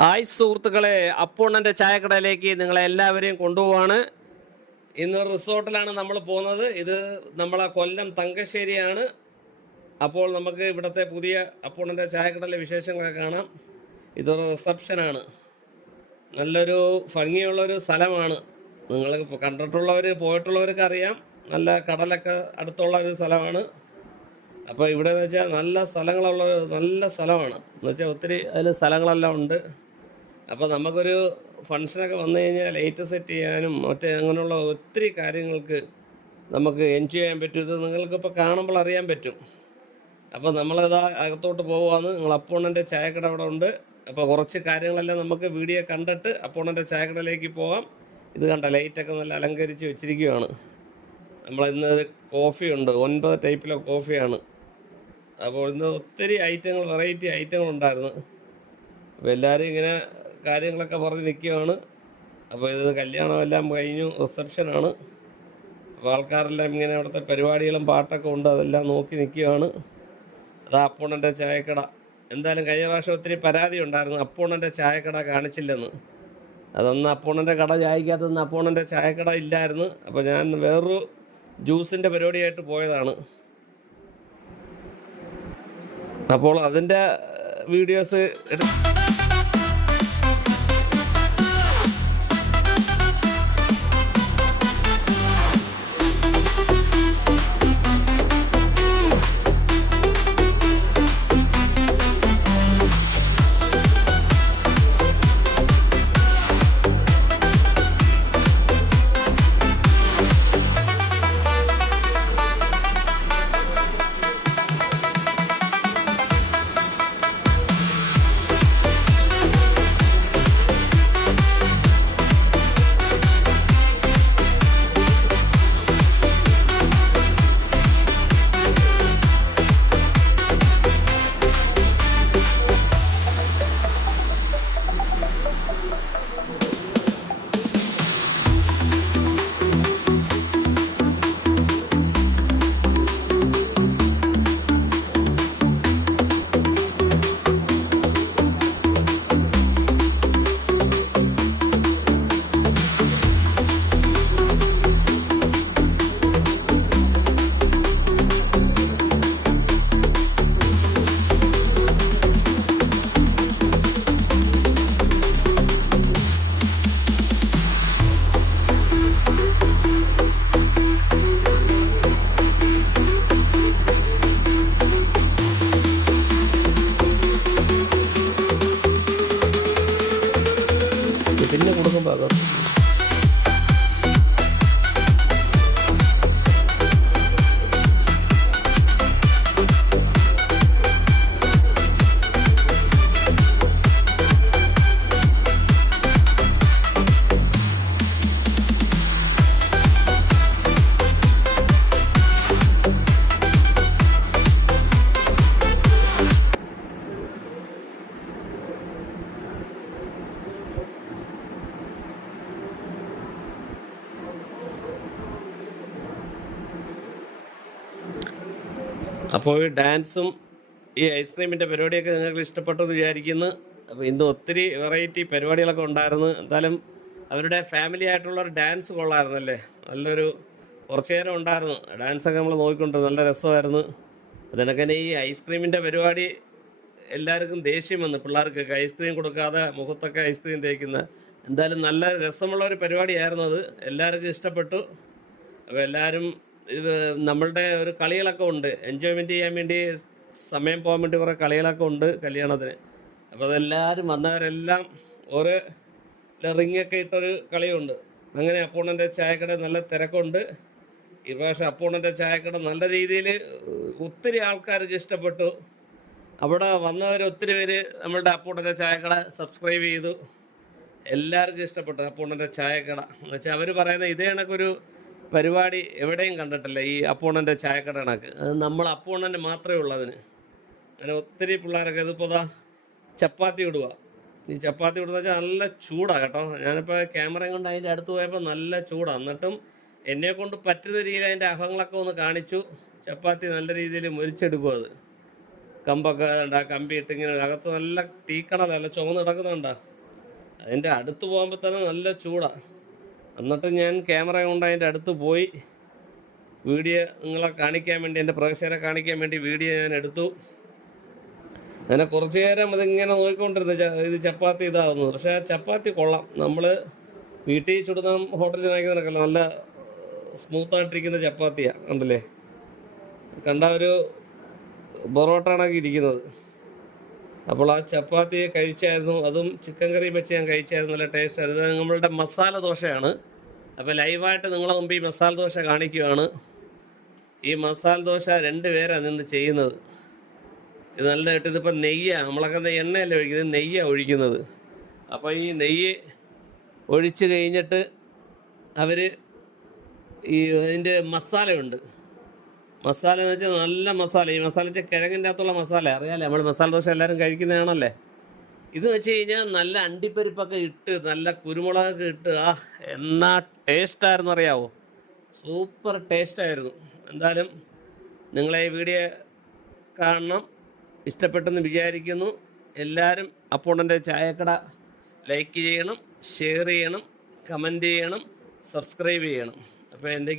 Hi സുഹൃത്തുക്കളെ, അപ്പൂണ്ണൻ്റെ ചായക്കടയിലേക്ക് നിങ്ങളെ എല്ലാവരെയും കൊണ്ടുപോവാണ്. ഇന്ന് റിസോർട്ടിലാണ് നമ്മൾ പോകുന്നത്. ഇത് നമ്മളെ കൊല്ലം തങ്കശ്ശേരിയാണ്. അപ്പോൾ നമുക്ക് ഇവിടുത്തെ പുതിയ അപ്പൂണ്ണൻ്റെ ചായക്കടയിലെ വിശേഷങ്ങളൊക്കെ കാണാം. ഇതൊരു റിസപ്ഷനാണ്. നല്ലൊരു ഭംഗിയുള്ളൊരു സ്ഥലമാണ്. നിങ്ങൾ കണ്ടിട്ടുള്ളവർ പോയിട്ടുള്ളവർക്ക് അറിയാം. നല്ല കടലൊക്കെ അടുത്തുള്ള ഒരു സ്ഥലമാണ്. അപ്പോൾ ഇവിടെ എന്ന് വെച്ചാൽ നല്ല സ്ഥലങ്ങളുള്ള നല്ല സ്ഥലമാണ്. എന്ന് വെച്ചാൽ ഒത്തിരി അതിൽ സ്ഥലങ്ങളെല്ലാം ഉണ്ട്. അപ്പോൾ നമുക്കൊരു ഫങ്ഷനൊക്കെ വന്നു കഴിഞ്ഞാൽ ലൈറ്റ് സെറ്റ് ചെയ്യാനും മറ്റേ അങ്ങനെയുള്ള ഒത്തിരി കാര്യങ്ങൾക്ക് നമുക്ക് എൻജോയ് ചെയ്യാൻ പറ്റും. ഇത് നിങ്ങൾക്കിപ്പോൾ കാണുമ്പോൾ അറിയാൻ പറ്റും. അപ്പോൾ നമ്മളത് അകത്തോട്ട് പോകുവാണ്. നിങ്ങൾ അപ്പൂണ്ണൻ്റെ ചായക്കട അവിടെ ഉണ്ട്. അപ്പോൾ കുറച്ച് കാര്യങ്ങളെല്ലാം നമുക്ക് വീഡിയോ കണ്ടിട്ട് അപ്പൂണ്ണൻ്റെ ചായക്കടയിലേക്ക് പോകാം. ഇത് കണ്ട ലൈറ്റൊക്കെ നല്ല അലങ്കരിച്ച് വെച്ചിരിക്കുകയാണ്. നമ്മളിന്ന് കോഫി ഉണ്ട്, 9 ടൈപ്പിലെ കോഫിയാണ്. അപ്പോൾ ഇന്ന് ഒത്തിരി ഐറ്റങ്ങൾ, വെറൈറ്റി ഐറ്റങ്ങളുണ്ടായിരുന്നു. അപ്പോൾ എല്ലാവരും ഇങ്ങനെ കാര്യങ്ങളൊക്കെ പറഞ്ഞ് നിൽക്കുകയാണ്. അപ്പോൾ ഇത് കല്യാണമെല്ലാം കഴിഞ്ഞു, റിസപ്ഷനാണ്. അപ്പോൾ ആൾക്കാരെല്ലാം ഇങ്ങനെ അവിടുത്തെ പരിപാടികളും പാട്ടൊക്കെ ഉണ്ട്, അതെല്ലാം നോക്കി നിൽക്കുകയാണ്. അതാ അപ്പൂണ്ണൻ്റെ ചായക്കട. എന്തായാലും കഴിഞ്ഞ പ്രാവശ്യം ഒത്തിരി പരാതി ഉണ്ടായിരുന്നു അപ്പൂണ്ണൻ്റെ ചായക്കട കാണിച്ചില്ലെന്ന്. അതൊന്ന് അപ്പൂണ്ണൻ്റെ കട ചായക്കകത്തൊന്നും അപ്പൂണ്ണൻ്റെ ചായക്കട ഇല്ലായിരുന്നു. അപ്പോൾ ഞാൻ വേറൊരു ജ്യൂസിൻ്റെ പരിപാടിയായിട്ട് പോയതാണ്. അപ്പോൾ അതിൻ്റെ വീഡിയോസ് പിന്നെ കൊടുക്കുമ്പോൾ അത് അപ്പോൾ ഈ ഡാൻസും ഈ ഐസ്ക്രീമിൻ്റെ പരിപാടിയൊക്കെ നിങ്ങൾക്ക് ഇഷ്ടപ്പെട്ടെന്ന് വിചാരിക്കുന്നു. അപ്പോൾ ഇന്ന് ഒത്തിരി വെറൈറ്റി പരിപാടികളൊക്കെ ഉണ്ടായിരുന്നു. എന്തായാലും അവരുടെ ഫാമിലി ആയിട്ടുള്ളൊരു ഡാൻസ് കൊള്ളായിരുന്നല്ലേ, നല്ലൊരു കുറച്ച് നേരം ഉണ്ടായിരുന്നു ഡാൻസൊക്കെ നമ്മൾ നോക്കിക്കൊണ്ട്, നല്ല രസമായിരുന്നു. അതിനൊക്കെ തന്നെ ഈ ഐസ്ക്രീമിൻ്റെ പരിപാടി എല്ലാവർക്കും ദേഷ്യം വന്നു, പിള്ളേർക്കൊക്കെ ഐസ്ക്രീം കൊടുക്കാതെ മുഖത്തൊക്കെ ഐസ്ക്രീം തേക്കുന്ന. എന്തായാലും നല്ല രസമുള്ള ഒരു പരിപാടിയായിരുന്നു അത്, എല്ലാവർക്കും ഇഷ്ടപ്പെട്ടു. അപ്പോൾ എല്ലാവരും നമ്മളുടെ ഒരു കളികളൊക്കെ ഉണ്ട്, എൻജോയ്മെൻറ്റ് ചെയ്യാൻ വേണ്ടി, സമയം പോകാൻ വേണ്ടി കുറേ കളികളൊക്കെ ഉണ്ട് കല്യാണത്തിന്. അപ്പോൾ അതെല്ലാവരും വന്നവരെല്ലാം ഓരോ റിങ്ങൊക്കെ ഇട്ടൊരു കളിയുണ്ട്. അങ്ങനെ അപ്പൂണ്ണൻ്റെ ചായക്കട നല്ല തിരക്കുണ്ട്. ഈ പ്രാവശ്യം അപ്പൂണ്ണൻ്റെ ചായക്കട നല്ല രീതിയിൽ ഒത്തിരി ആൾക്കാർക്ക് ഇഷ്ടപ്പെട്ടു. അവിടെ വന്നവർ ഒത്തിരി പേര് നമ്മളുടെ അപ്പൂണ്ണൻ്റെ ചായക്കട സബ്സ്ക്രൈബ് ചെയ്തു. എല്ലാവർക്കും ഇഷ്ടപ്പെട്ടു അപ്പൂണ്ണൻ്റെ ചായക്കട. എന്ന് വെച്ചാൽ അവർ പറയുന്ന ഇതേ കണക്കൊരു പരിപാടി എവിടെയും കണ്ടിട്ടില്ല, ഈ അപ്പൂണ്ണൻ്റെ ചായക്കട കണക്ക്. അത് നമ്മൾ അപ്പൂണ്ണൻ്റെ മാത്രമേ ഉള്ളതിന്. അങ്ങനെ ഒത്തിരി പിള്ളേരൊക്കെ ഇതിപ്പോൾ ചപ്പാത്തി ഇടുക. ഈ ചപ്പാത്തി ഇടുന്ന വെച്ചാൽ നല്ല ചൂടാണ് കേട്ടോ. ഞാനിപ്പോൾ ക്യാമറയും കൊണ്ട് അതിൻ്റെ അടുത്ത് പോയപ്പോൾ നല്ല ചൂടാണ്. എന്നിട്ടും എന്നെക്കൊണ്ട് പറ്റുന്ന രീതിയിൽ അതിൻ്റെ അഹങ്ങളൊക്കെ ഒന്ന് കാണിച്ചു. ചപ്പാത്തി നല്ല രീതിയിൽ മുരിച്ചെടുക്കും. അത് കമ്പൊക്കെ ഉണ്ടാ കമ്പി ഇട്ട് ഇങ്ങനെ അകത്ത് നല്ല തീക്കടലല്ല ചുമന്ന് കിടക്കുന്നുണ്ടാ. അതിൻ്റെ അടുത്ത് പോകുമ്പോൾ തന്നെ നല്ല ചൂടാണ്. എന്നിട്ട് ഞാൻ ക്യാമറ കൊണ്ട് അതിൻ്റെ അടുത്ത് പോയി വീഡിയോ നിങ്ങളെ കാണിക്കാൻ വേണ്ടി, എൻ്റെ പ്രേക്ഷകരെ കാണിക്കാൻ വേണ്ടി വീഡിയോ ഞാൻ എടുത്തു. അങ്ങനെ കുറച്ച് നേരം അതിങ്ങനെ നോക്കിക്കൊണ്ടിരുന്നു. ഇത് ചപ്പാത്തി ഇതാവുന്നത്. പക്ഷേ ചപ്പാത്തി കൊള്ളാം. നമ്മൾ വീട്ടിൽ ചുടുന്ന ഹോട്ടലിൽ വാങ്ങിക്കുന്നതൊക്കെയല്ല, നല്ല സ്മൂത്തായിട്ടിരിക്കുന്ന ചപ്പാത്തിയാണ്. കണ്ടില്ലേ, കണ്ട ഒരു പൊറോട്ട കണക്കി ഇരിക്കുന്നത്. അപ്പോൾ ആ ചപ്പാത്തി കഴിച്ചായിരുന്നു, അതും ചിക്കൻ കറിയും വെച്ച് ഞാൻ കഴിച്ചായിരുന്നു. നല്ല ടേസ്റ്റ് ആയിരുന്നു. ഇത് നമ്മളുടെ മസാല ദോശയാണ്. അപ്പോൾ ലൈവായിട്ട് നിങ്ങളെ മുമ്പ് ഈ മസാല ദോശ കാണിക്കുകയാണ്. ഈ മസാല ദോശ 2 പേരാണ് നിന്ന് ചെയ്യുന്നത്. ഇത് നല്ലതായിട്ട്, ഇതിപ്പോൾ നെയ്യാണ്, നമ്മളൊക്കെ എണ്ണയല്ല ഒഴിക്കുന്നത്, നെയ്യാണ് ഒഴിക്കുന്നത്. അപ്പോൾ ഈ നെയ്യ് ഒഴിച്ച് കഴിഞ്ഞിട്ട് അവർ ഈ അതിൻ്റെ മസാലയുണ്ട്. മസാല എന്ന് വെച്ചാൽ നല്ല മസാല. ഈ മസാല വെച്ചാൽ കിഴങ്ങിൻ്റെ അകത്തുള്ള മസാല അറിയാമല്ലേ, നമ്മൾ മസാല ദോശ എല്ലാവരും കഴിക്കുന്നതാണല്ലേ. ഇത് വെച്ച് കഴിഞ്ഞാൽ നല്ല അണ്ടിപ്പരിപ്പൊക്കെ ഇട്ട് നല്ല കുരുമുളകൊക്കെ ഇട്ട് എന്നാ ടേസ്റ്റായിരുന്നു അറിയാവോ. സൂപ്പർ ടേസ്റ്റായിരുന്നു. എന്തായാലും നിങ്ങളെ ഈ വീഡിയോ കാണണം, ഇഷ്ടപ്പെട്ടെന്ന് വിചാരിക്കുന്നു. എല്ലാവരും അപ്പൂണ്ണൻ്റെ ചായക്കട ലൈക്ക് ചെയ്യണം, ഷെയർ ചെയ്യണം, കമൻറ്റ് ചെയ്യണം, സബ്സ്ക്രൈബ് ചെയ്യണം. അപ്പോൾ എൻ്റെ